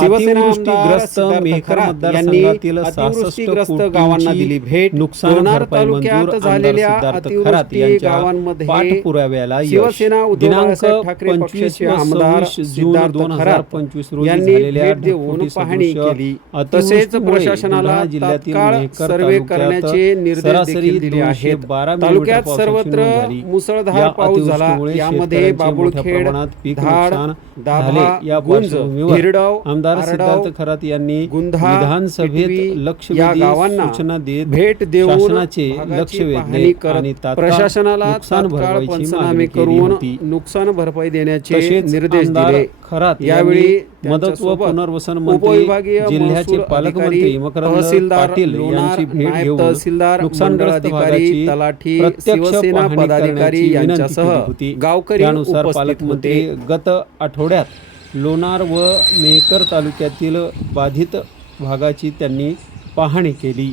शिवसेना अतिवृष्टीग्रस्त सिद्धार्थ मेहकर खरात मतदारसंघातील यांनी 66 अतिवृष्टीग्रस्त कोटींची गावांना दिली भेट. नुकसान तालुक्यात झालेल्या अतिवृष्टी गावांमध्ये पाठपुराव्याला यश. शिवसेना उद्धव ठाकरे 25 पक्षाचे आमदार 26 जून सिद्धार्थ 2025 खरात रोजी यांनी भेट देऊन पाहणी केली. तसेच प्रशासनाला जिल्ह्यातील सर्वे करण्याचे निर्देश देखील दिले आहेत. 212 मिलीमीटर तालुक्यात सर्वत्र. मुसळधार पाऊस झाला. यामध्ये बाबुळखेड धाड दाभा गुंज हिरडव आमदार सिद्धार्थ खरात यांनी गुंधा विधानसभेत लक्षवेधी सूचना देत भेट देऊन शासनाचे लक्ष वेधले आणि प्रशासनाला नुकसान भरपाईची मागणी करून. नुकसान भरपाई देण्याचे निर्देश दिले खरात यावेळी मदत व पुनर्वसन मंत्री जिल्ह्याचे पालकमंत्री मकरंद तहसीलदार पाटील यांची भेट घेऊन तहसीलदार, नुकसानग्रस्त भागाची तलाठी, शिवसेना पदाधिकारी यांच्यासह. गावकरी त्यानुसार पालकमंत्री गत आठवड्यात लोणार व मेहकर तालुक्यातील बाधित भागाची त्यांनी पाहणी केली.